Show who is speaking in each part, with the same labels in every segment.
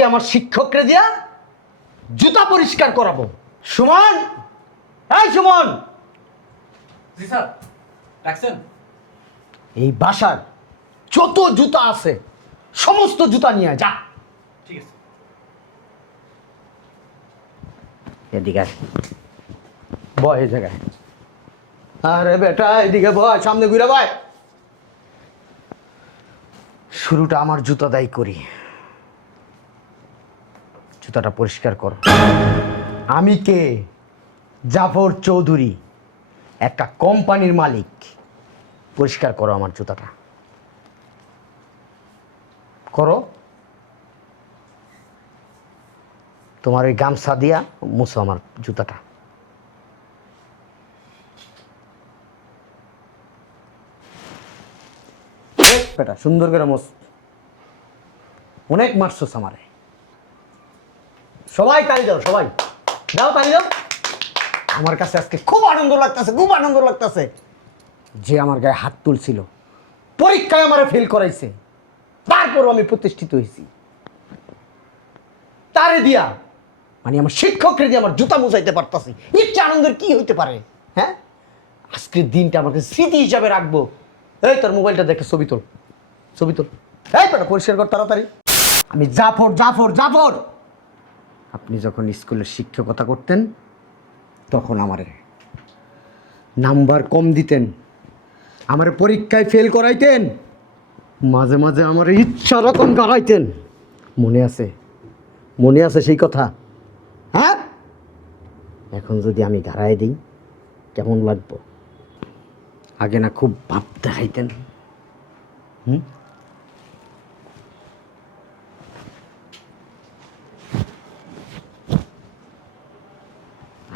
Speaker 1: আজকে আমার শিক্ষকরে দিয়া জুতা পরিষ্কার করাবো। সুমন? এই সুমন!
Speaker 2: জি স্যার ডাকছেন
Speaker 1: এই বাসার যত জুতা আছে সমস্ত জুতা নিয়ে যা।
Speaker 2: ঠিক আছে।
Speaker 1: এদিকে বয় এই জায়গায়। আরে বেটা এদিকে বয় সামনে ঘুরে বয়। শুরুটা আমার জুতা দায়ী করি। জুতাটা পরিষ্কার কর। আমি কে? জাফর চৌধুরী, একটা কোম্পানির মালিক। পরিষ্কার করো আমার জুতাটা। করো। তোমার ওই গামছা দিয়া মুছো আমার জুতাটা। সুন্দর করে মোস অনেক মারছস আমারে। সবাই তালি দাও, সবাই। দাও তালি দাও। আমার কাছে আজকে খুব আনন্দ লাগতেছে, খুব আনন্দ লাগতেছে। যে আমার গায়ে হাত তুলছিল। পরীক্ষায় আমার ফেল করাইছে। তারপরও আমি প্রতিষ্ঠিত হয়েছি। তারে দিয়া মানে আমার শিক্ষকরে দিয়ে আমার জুতা মুছাইতে পারতাছি। ইচ্ছে আনন্দের কি হইতে পারে হ্যাঁ? আজকের দিনটা আমাকে স্মৃতি হিসাবে রাখব। এই তোর মোবাইলটা দেখে ছবি তোল ছবি তোল। এই পেটা পরিষ্কার কর তাড়াতাড়ি। আমি জাফর জাফর জাফর। আপনি যখন স্কুলের শিক্ষকতা করতেন, তখন আমারে নাম্বার কম দিতেন, আমার পরীক্ষায় ফেল করাইতেন, মাঝে মাঝে আমার ইচ্ছা রকম গাড়াইতেন মনে আছে? মনে আছে সেই কথা? হ্যাঁ? এখন যদি আমি গাড়াই দিই, কেমন লাগবো? আগে না খুব ভাব দেখাইতেন। হুম?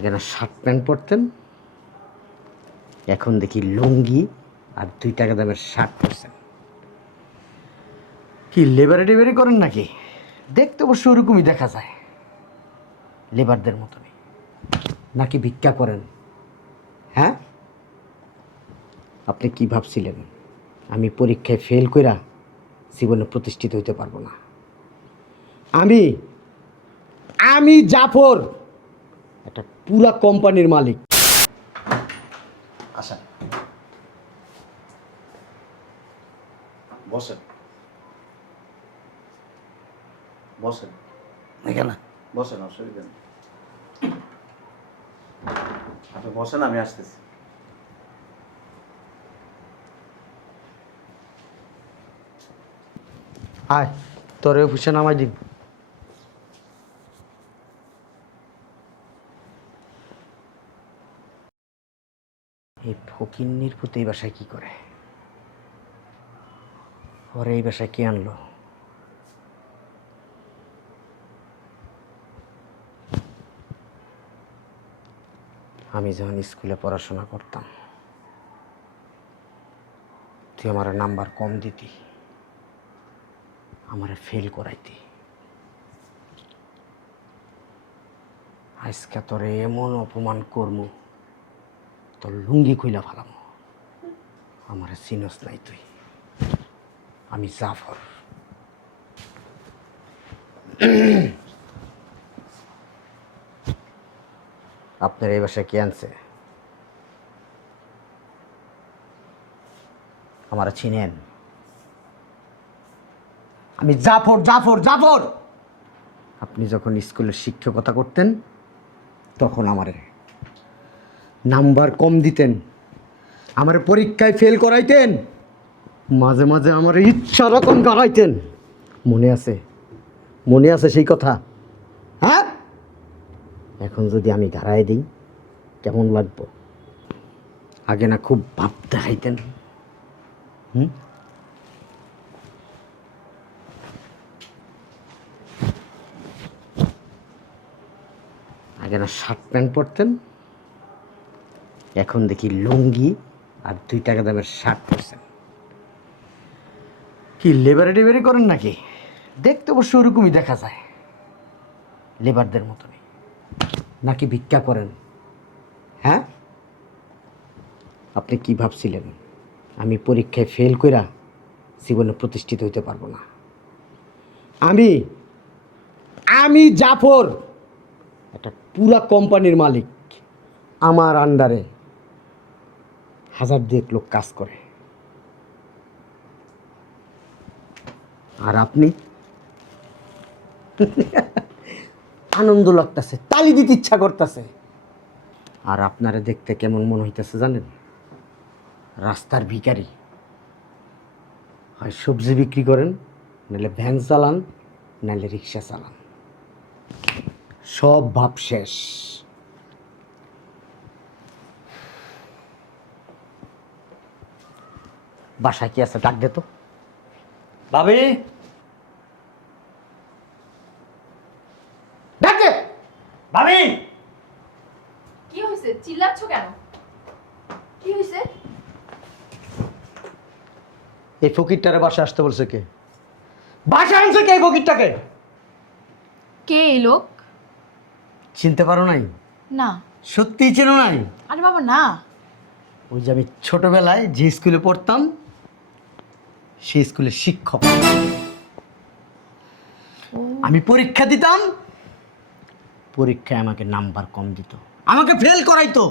Speaker 1: আগে না শার্ট প্যান্ট পরতেন, এখন দেখি লুঙ্গি আর দুই টাকা দামের শার্ট পরছেন। কি লেবারে টেবারি করেন নাকি? দেখতে অবশ্য ওরকমই দেখা যায়। লেবারদের মতনই। নাকি ভিক্ষা করেন? হ্যাঁ? আপনি কি ভাবছিলেন? আমি পরীক্ষায় ফেল কইরা জীবনে প্রতিষ্ঠিত হইতে পারব না। আমি আমি জাফর! একটা পুরা কোম্পানির মালিক।
Speaker 2: আসেন বসেন। বসেন।
Speaker 1: এখানে।
Speaker 2: বসেন অসুবিধা নেই। আপনি বসেন আমি আসতেছি।
Speaker 1: আয় তোর অফিসে নামাই দিন। এই ফকিন্নির পুতে এই বাসায় কি করে? ওরে এই বাসায় কে আনলো? আমি যখন স্কুলে পড়াশোনা করতাম, তুই আমার নাম্বার কম দিতি, আমারে ফেল করাইতি। আজকে তোরে এমন অপমান করমু তোর লুঙ্গি খুইলা ফেলাম। আমার চিনস নাই তুই। আমি জাফর। আপনার এই বাসায় কে আনছে? আমারা চিনেন? আমি জাফর জাফর জাফর! আপনি যখন স্কুলের শিক্ষকতা করতেন, তখন আমারে নাম্বার কম দিতেন। আমার পরীক্ষায় ফেল করাইতেন। মাঝে মাঝে আমার ইচ্ছা রকম গাড়াইতেন মনে আছে? মনে আছে সেই কথা? হ্যাঁ? এখন যদি আমি গাড়াই দিই, কেমন লাগবো? আগে না খুব ভাব দেখাইতেন। হুম? আগে না শার্ট প্যান্ট পরতেন। এখন দেখি লুঙ্গি আর দুই টাকা দামের শার্ট পরছেন কি লেবারে টেবারি করেন নাকি? দেখতে অবশ্য ওরকমই দেখা যায়। লেবারদের মতনই। নাকি ভিক্ষা করেন? হ্যাঁ? আপনি কি ভাবছিলেন? আমি পরীক্ষায় ফেল কইরা জীবনে প্রতিষ্ঠিত হইতে পারব না। আমি আমি জাফর, একটা পুরা কোম্পানির মালিক। আমার আন্ডারে হাজার দুয়েক লোক কাজ করে। আর আপনি? আনন্দ লাগতেছে, তালি দিতে ইচ্ছা করতেছে। আর আপনারা দেখতে কেমন মনে হইতেছে জানেন? রাস্তার ভিখারি। হয় সবজি বিক্রি করেন, নাহলে ভ্যান চালান, নাহলে রিক্সা চালান। সব ভাব শেষ। বাসায় কি আছে? ডাক দে তো।
Speaker 2: ভাবি?
Speaker 1: ডাক দে।
Speaker 2: ভাবি?
Speaker 3: কি হয়েছে চিল্লাচ্ছ কেন? কি হয়েছে
Speaker 1: এই ফকিরটারে বাসায় আসতে বলছে কে? বাসায় আনছে কে এই ফকিরটাকে?
Speaker 3: কে এই লোক?
Speaker 1: চিনতে পারো নাই?
Speaker 3: না।
Speaker 1: সত্যিই চেনো নাই?
Speaker 3: আরে বাবা না।
Speaker 1: ওই যে আমি ছোটবেলায় যে স্কুলে পড়তাম সেই স্কুলের শিক্ষক। আমি পরীক্ষা দিতাম, পরীক্ষায় আমাকে নাম্বার কম দিত। আমাকে ফেল করাইতো।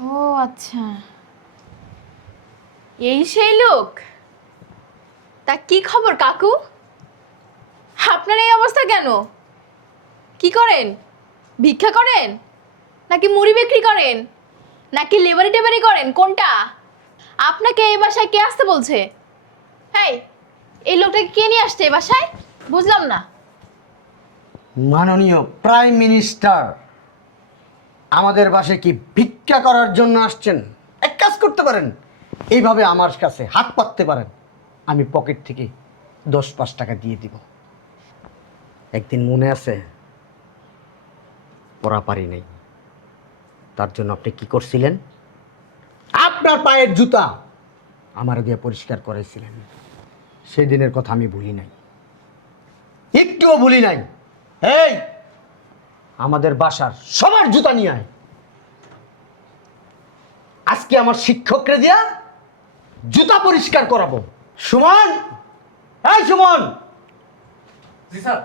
Speaker 3: ও আচ্ছা। এই সেই লোক? তা কি খবর, কাকু? আপনার এই অবস্থা কেন? কি করেন? ভিক্ষা করেন? নাকি মুড়ি বিক্রি করেন? নাকি লেবারি টেবারি করেন? কোনটা? আপনাকে এই বাসায় কে আসতে বলছে? হ্যাঁ এই লোকটাকে কে নিয়ে আসছে এই বাসায়? বুঝলাম না।
Speaker 1: মাননীয় প্রাইম মিনিস্টার, আমাদের বাসে কি ভিক্ষা করার জন্য আসছেন? এক কাজ করতে পারেন। এইভাবে আমার কাছে হাত পাততে পারেন। আমি পকেট থেকে দশ পাঁচ টাকা দিয়ে দিব। একদিন মনে আছে, পড়া পারি নাই। তার জন্য আপনি কি করছিলেন? আপনার পায়ের জুতা। আমার দিয়ে পরিষ্কার করাইছিলেন। সেই দিনের কথা আমি ভুলি নাই। একটুও ভুলি নাই। এই আমাদের বাসার সবার জুতা নিয়ে আয়। আজকে আমার শিক্ষকরে দিয়া জুতা পরিষ্কার করাবো। সুমন এই সুমন।
Speaker 2: জি স্যার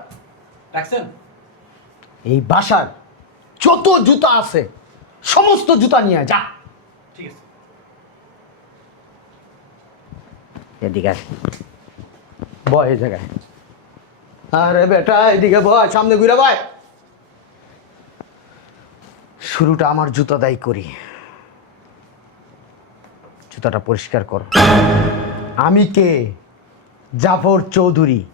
Speaker 2: ডাকছেন
Speaker 1: এই বাসার যত জুতা আছে সমস্ত জুতা নিয়ে যা
Speaker 2: ঠিক আছে
Speaker 1: শুরুটা আমার জুতা দায়ী করি। জুতাটা পরিষ্কার কর। আমি কে? জাফর চৌধুরী,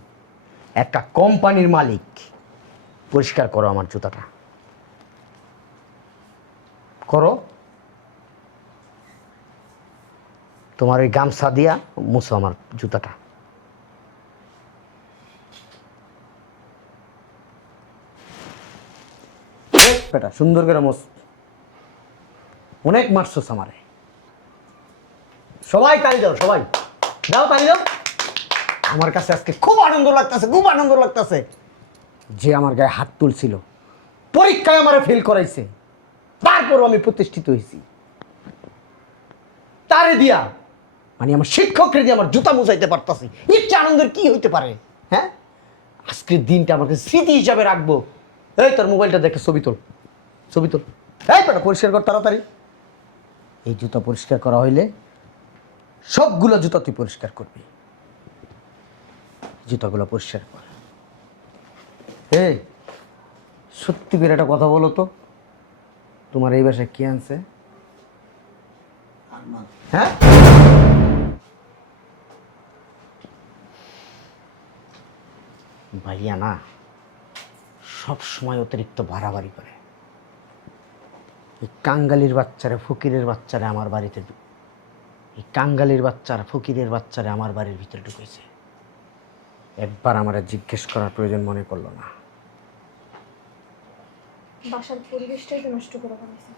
Speaker 1: একটা কোম্পানির মালিক। পরিষ্কার করো আমার জুতাটা। করো। তোমার ওই গামছা দিয়া মুছো আমার জুতাটা। সুন্দর করে মোস অনেক মারছস আমারে। সবাই তালি দাও, সবাই। দাও তালি দাও। আমার কাছে আজকে খুব আনন্দ লাগতেছে, খুব আনন্দ লাগতেছে। যে আমার গায়ে হাত তুলছিল। পরীক্ষায় আমারে ফেল করাইছে। তারপরও আমি প্রতিষ্ঠিত হয়েছি তারে দিয়া মানে আমার শিক্ষকরে দিয়ে আমার জুতা মুছাইতে পারতাছি। ইচ্ছে আনন্দের কি হইতে পারে হ্যাঁ? আজকের দিনটা আমাকে স্মৃতি হিসাবে রাখব। এই তোর মোবাইলটা দেখে ছবি তোল ছবি তোল। এই পেটা পরিষ্কার কর তাড়াতাড়ি। এই জুতা পরিষ্কার করা হইলে সবগুলো জুতা তুই পরিষ্কার করবি। জুতাগুলো পরিষ্কার কর। এই সত্যি করে একটা কথা বলো তো। তোমার এই বাসায় কি আনছে? হ্যাঁ? ভাইয়া না সব সময় অতিরিক্ত বাড়াবাড়ি করে। এই কাঙ্গালির বাচ্চারা ফকিরের বাচ্চারা আমার বাড়িতে এই কাঙ্গালির বাচ্চারা ফকিরের বাচ্চারা আমার বাড়ির ভিতরে ঢুকেছে। একবার আমার জিজ্ঞেস করার প্রয়োজন মনে করল না।
Speaker 4: বাসার পরিবেশটাই তো নষ্ট করে ফেলেছে।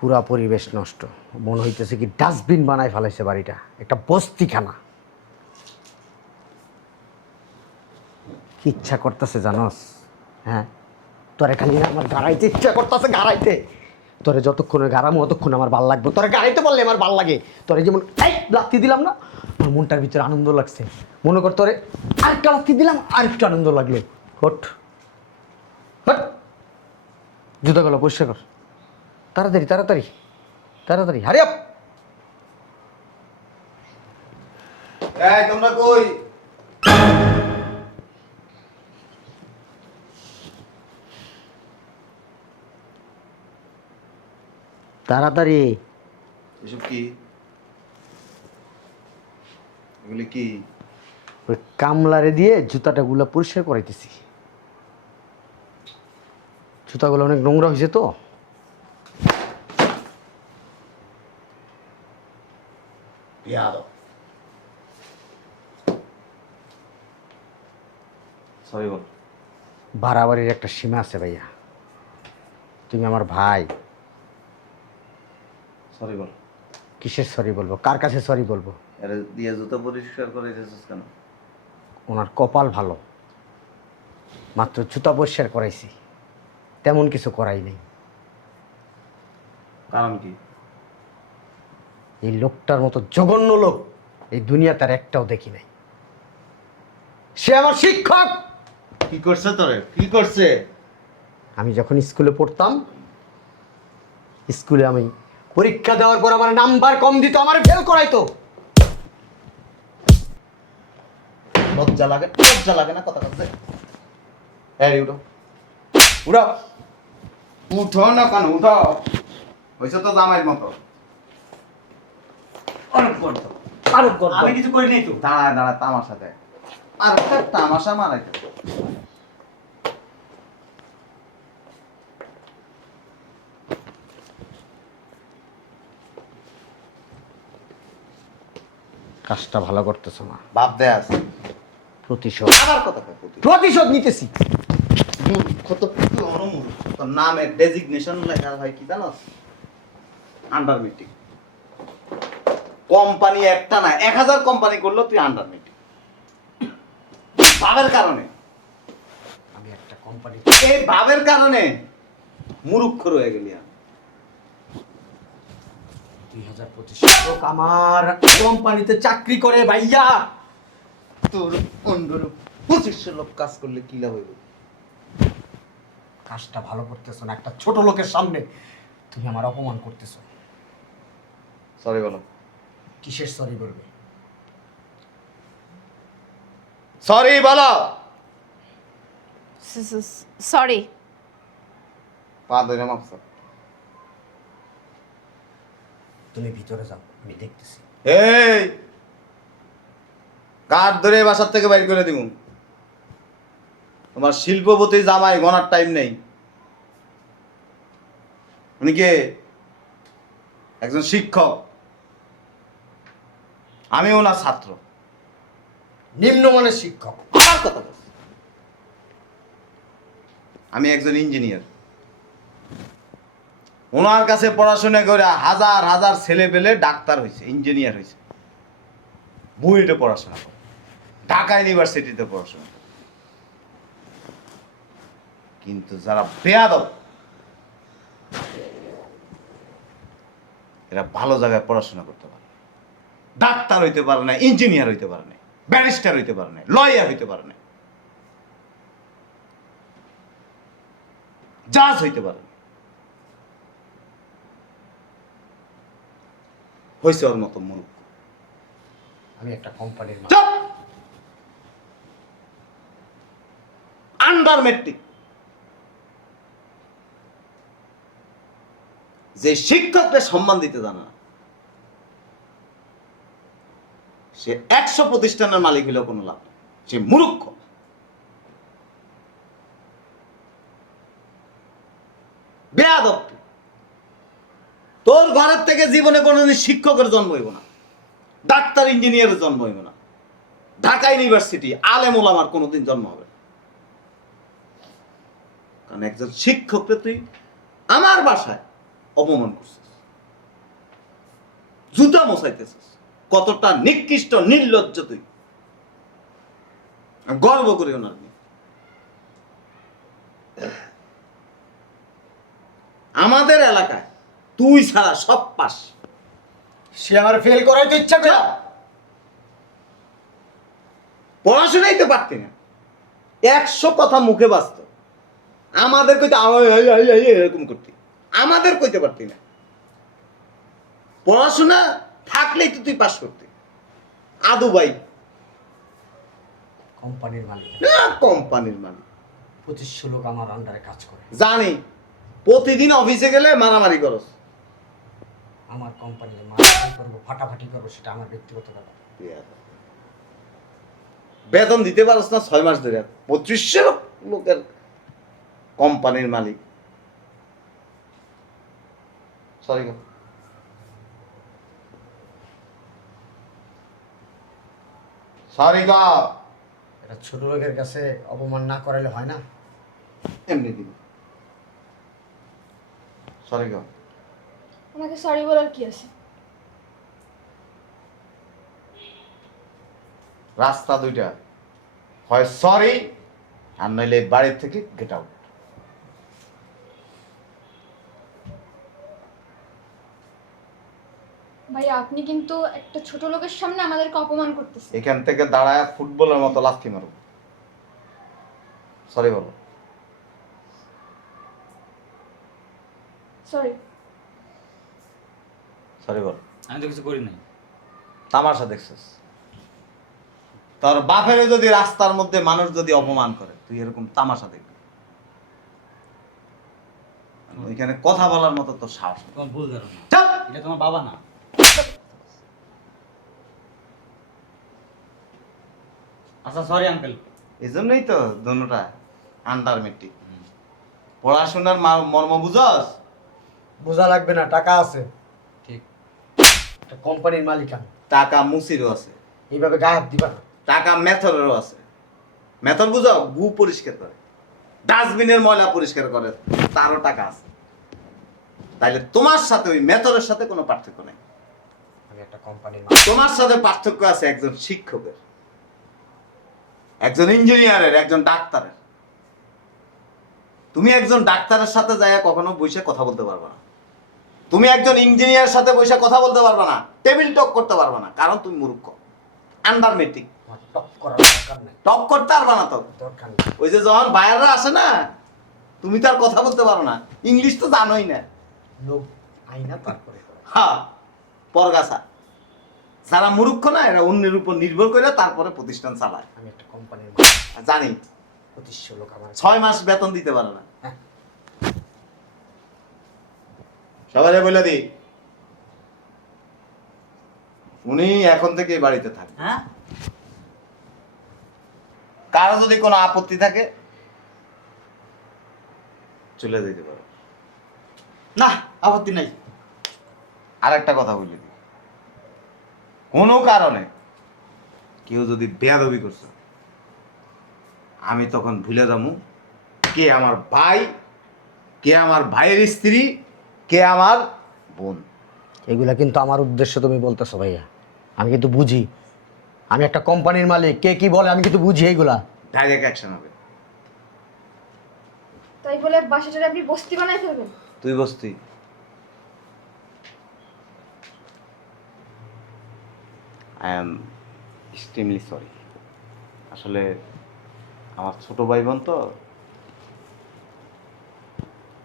Speaker 1: পুরা পরিবেশ নষ্ট। মনে হইতেছে কি ডাস্টবিন বানায় ফেলাইছে বাড়িটা। একটা বস্তিখানা। ইচ্ছা করতেছে, জানস? হ্যাঁ? তোরে খালি আমার গাড়াইতে ইচ্ছা করতেছে, গাড়াইতে। তোরে যতক্ষণে গাড়ামো ততক্ষণ আমার ভালো লাগবে। তোরে গাড়াইতে বললে আমার ভালো লাগে। তোরে যেমন, এই লাত্তি দিলাম না? আমার মনটার ভিতরে আনন্দ লাগছে। মনে কর তোরে আরেকটা লাথি দিলাম, আরেকটু আনন্দ লাগল। হট হট জুতাগুলো পরিষ্কার কর। তাড়াতাড়ি তাড়াতাড়ি। তাড়াতাড়ি, হারি আপ!
Speaker 5: এই, তোমরা কই?
Speaker 1: তাড়াতাড়ি।
Speaker 5: এসব কি? এগুলি কি?
Speaker 1: ওই কামলারে দিয়ে জুতাটাগুলো পরিষ্কার করাইতেছি। জুতাগুলো অনেক নোংরা হয়েছে তো।
Speaker 5: পেয়াদব সরি বল।
Speaker 1: বাড়াবাড়ির একটা সীমা আছে ভাইয়া। তুমি আমার ভাই।
Speaker 5: সরি বল।
Speaker 1: কিসের সরি বলব? কার কাছে সরি বলব?
Speaker 5: আরে দিয়ে জুতো পরিষ্কার করে এসেছিস কেন?
Speaker 1: ওনার কপাল ভালো। মাত্র জুতা পরিষ্কার করাইছি। তেমন কিছু করাই নেই।
Speaker 5: কারণ কি?
Speaker 1: এই লোকটার মতো জঘন্য লোক এই দুনিয়া তার একটাও দেখি নাই। সে আমার শিক্ষক!
Speaker 5: কি করছে তোরে? কি করছে?
Speaker 1: আমি যখন স্কুলে পড়তাম স্কুলে আমি পরীক্ষা দেওয়ার পর আমার নাম্বার কম দিত আমার ফেল করাইতো।
Speaker 5: লজ্জা লাগে লজ্জা লাগে না কথা কাছে হ্যাঁ উঠো। উঠো। উঠো না কেন উঠো। হয়েছে তো জামাইয়ের মতো।
Speaker 2: অনেক করতো আমি কিছু করি নাই তো?
Speaker 5: দাঁড়ায় দাঁড়া তামাশা দেয় আর তামাশা মারাইতে
Speaker 1: কাজটা ভালো করতেছো না।
Speaker 5: বাপ দেয় আছে।
Speaker 1: প্রতিশোধ।
Speaker 5: আবার কথা কয় প্রতি
Speaker 1: প্রতিশোধ নিতেছি।
Speaker 5: কত অনুমূল। তোর নামের ডেজিগনেশন লেখা হয় কি জানোস আন্ডার মিটিং কোম্পানি একটা না এক হাজার কোম্পানি করল তুই আন্ডার মিটিং ভাবের কারণে।
Speaker 1: আমি একটা কোম্পানি
Speaker 5: এই ভাবের কারণে মুরুক্ষ রয়ে গেলি আমি।
Speaker 1: দুই হাজার পঁচিশ। লোক আমার কোম্পানিতে চাকরি করে ভাইয়া।
Speaker 5: তোর পনেরো পঁচিশশো লোক কাজ করলে কি লাভ হইব?
Speaker 1: কাজটা ভালো করতেছো না একটা ছোট লোকের সামনে তুমি আমার অপমান করতেছো।
Speaker 5: সরি বলো।
Speaker 1: কিসের সরি বলবে?
Speaker 5: সরি বলো।
Speaker 3: সরি
Speaker 5: পা ধরে মাপছ।
Speaker 1: তুমি ভিতরে যাও আমি দেখতেছি।
Speaker 5: এই! কাঠ ধরে বাসার থেকে বাইর করে দিব তোমার শিল্পপতি জামাই গনার টাইম নেই। উনি কে? একজন শিক্ষক। আমি ওনার ছাত্র।
Speaker 1: নিম্নমানের শিক্ষক।
Speaker 5: আমার কথা আমি একজন ইঞ্জিনিয়ার ওনার কাছে পড়াশোনা করে হাজার হাজার ছেলে পেলে ডাক্তার হয়েছে ইঞ্জিনিয়ার হয়েছে। বুয়েটে পড়াশোনা করে, ঢাকা ইউনিভার্সিটিতে পড়াশোনা করে। কিন্তু যারা বেয়াদব, এরা ভালো জায়গায় পড়াশোনা করতে পারে ডাক্তার হইতে পারে না ইঞ্জিনিয়ার হইতে পারে না ব্যারিস্টার হইতে পারে না লয়ার হইতে পারে না। জাজ হইতে পারে হয়েছে ওর মতো মূর্খ।
Speaker 1: আমি একটা কোম্পানির
Speaker 5: আন্ডার মেট্রিক যে শিক্ষককে সম্মান দিতে জানে না সে একশো প্রতিষ্ঠানের মালিক হলেও কোনো লাভ নেই। সে মূর্খ বেয়াদব তুই। তোর ঘরের থেকে জীবনে কোনোদিন শিক্ষকের জন্ম হইব না, ডাক্তার, ইঞ্জিনিয়ারের জন্ম হইব না ঢাকা ইউনিভার্সিটি আলেম ওলামার কোনোদিন জন্ম হবে। কারণ একজন শিক্ষককে তুই আমার বাসায় অপমান করছিস, জুতা মশাইতেছিস কতটা নিকৃষ্ট, নির্লজ্জ তুই গর্ব করি ওনার। আমাদের এলাকায় তুই ছাড়া সব পাস।
Speaker 1: সে আমার ফেল করাইতে ইচ্ছা করে।
Speaker 5: পড়াশোনাই তো পারতি না। একশো কথা মুখে বাঁচত। আমাদের কইতে এরকম করতি। আমাদের কইতে পারতি না। পড়াশোনা থাকলেই তো তুই পাস করতি। আদু ভাই।
Speaker 1: কোম্পানির মালিক।
Speaker 5: না কোম্পানির মালিক।
Speaker 1: পঁচিশশো লোক আমার আন্ডারে কাজ করে।
Speaker 5: জানি। প্রতিদিন অফিসে গেলে মারামারি করস।
Speaker 1: আমার কোম্পানিতে মারামারি করব ফাটাফাটি করব সেটা আমার ব্যক্তিগত ব্যাপার।
Speaker 5: বেতন দিতে পারস না ছয় মাস ধরে। পঁচিশশো লোকের কোম্পানির মালিক। সরি সরি গা
Speaker 1: এটা ছোট লোকের কাছে অপমান না করালে হয় না?
Speaker 5: এমনি দিন সরি
Speaker 4: আমাকে সরি বলার কি আছে?
Speaker 5: রাস্তা দুইটা। হয় সরি আর নইলে বাড়ির থেকে গেট আউট
Speaker 4: ভাই আপনি কিন্তু একটা ছোট লোকের সামনে আমাদেরকে অপমান করতেছেন।
Speaker 5: এখান থেকে দাঁড়ায় ফুটবলের মতো লাথি মারো। সরি বলো।
Speaker 4: সরি
Speaker 5: সরি বলো।
Speaker 2: আমি তো কিছু করি নাই।
Speaker 5: তামাশা দেখছিস। তোর বাপেরে যদি রাস্তার মধ্যে মানুষ যদি অপমান করে তুই এরকম তামাশা দেখবি। এখানে কথা বলার মতো তোর সাহস
Speaker 2: তোমার ভুল ধারণা। এটা তোমার বাবা না। আচ্ছা সরি আঙ্কেল
Speaker 5: এই জন্যই তো দোনোটা আন্ডার মেট্রিক পড়াশোনার মর্ম বুঝস?
Speaker 1: বোঝা লাগবে না টাকা আছে। একটা কোম্পানির মালিক আমি।
Speaker 5: টাকা মুসিরও আছে।
Speaker 1: এইভাবে গায়ে হাত দিবা না।
Speaker 5: টাকা মেথরেরও আছে। মেথর বুঝো গু পরিষ্কার করে। ডাস্টবিনের ময়লা পরিষ্কার করে। তারও টাকা আছে। তাইলে তোমার সাথে ওই মেথরের সাথে কোনো পার্থক্য নেই।
Speaker 1: আমি একটা কোম্পানির
Speaker 5: তোমার সাথে পার্থক্য আছে একজন শিক্ষকের। একজন ইঞ্জিনিয়ারের একজন ডাক্তারের। তুমি একজন ডাক্তারের সাথে যাইয়া কখনো বসে কথা বলতে পারবে না। তুমি একজন ইঞ্জিনিয়ারের সাথে বসে কথা বলতে পারবে না টেবিল টক করতে পারবে না কারণ তুমি মূর্খ। আন্ডার মেট্রিক
Speaker 1: টপ
Speaker 5: করতে পারবে না তো। ওই যে যখন বায়াররা আসে না তুমি তার কথা বলতে পারো না। ইংলিশ তো জানোই না। হ্যাঁ পরগাছা। যারা মূর্খ না এরা অন্যের উপর নির্ভর করে তারপরে প্রতিষ্ঠান চালায়।
Speaker 1: আমি একটা কোম্পানির
Speaker 5: জানি।
Speaker 1: পঁচিশশো লোক আমার
Speaker 5: ছয় মাস বেতন দিতে পারে না
Speaker 1: হ্যাঁ।
Speaker 5: সবাই বলে দি। উনি এখন থেকে বাড়িতে থাকবে
Speaker 2: হ্যাঁ।
Speaker 5: কারও যদি কোনো আপত্তি থাকে চলে যেতে পারো।
Speaker 2: না আপত্তি নাই।
Speaker 5: আর একটা কথা বলি কোনো কারণে কেউ যদি বেয়াদবি করছে আমি তখন ভুলে যাব কে আমার ভাই কে আমার ভাইয়ের স্ত্রী কে আমার? বোন।
Speaker 1: এগুলা কিন্তু আমার উদ্দেশ্য তুমি বলতেছো ভাইয়া। আমি কিন্তু বুঝি। আমি একটা কোম্পানির মালিক। কে কি বলে আমি কিন্তু বুঝি এইগুলা
Speaker 5: ডাইরেক্ট অ্যাকশন হবে।
Speaker 4: তাই বলে বাসাটারে আপনি বস্তি বানাই ফেলবেন?
Speaker 5: তুই বসতি। আই এম এক্সট্রিমলি সরি আসলে আমার ছোট ভাই বোন তো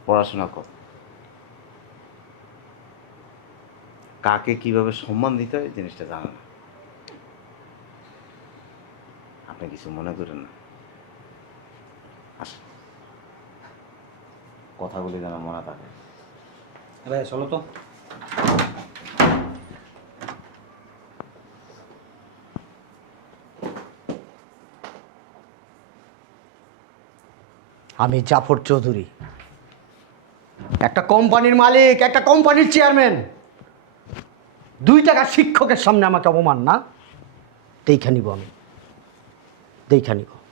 Speaker 5: পড়াশোনা কর। কাকে কীভাবে সম্মান দিতে হয় জিনিসটা জানে না। আপনি কিছু মনে করেন না। আসুন। কথাগুলি যেন মনে থাকে।
Speaker 2: ভাই চলো তো।
Speaker 1: আমি জাফর চৌধুরী। একটা কোম্পানির মালিক একটা কোম্পানির চেয়ারম্যান। দুই টাকা শিক্ষকের সামনে আমাকে অপমান না? দেখা নিব আমি। দেখা নিব।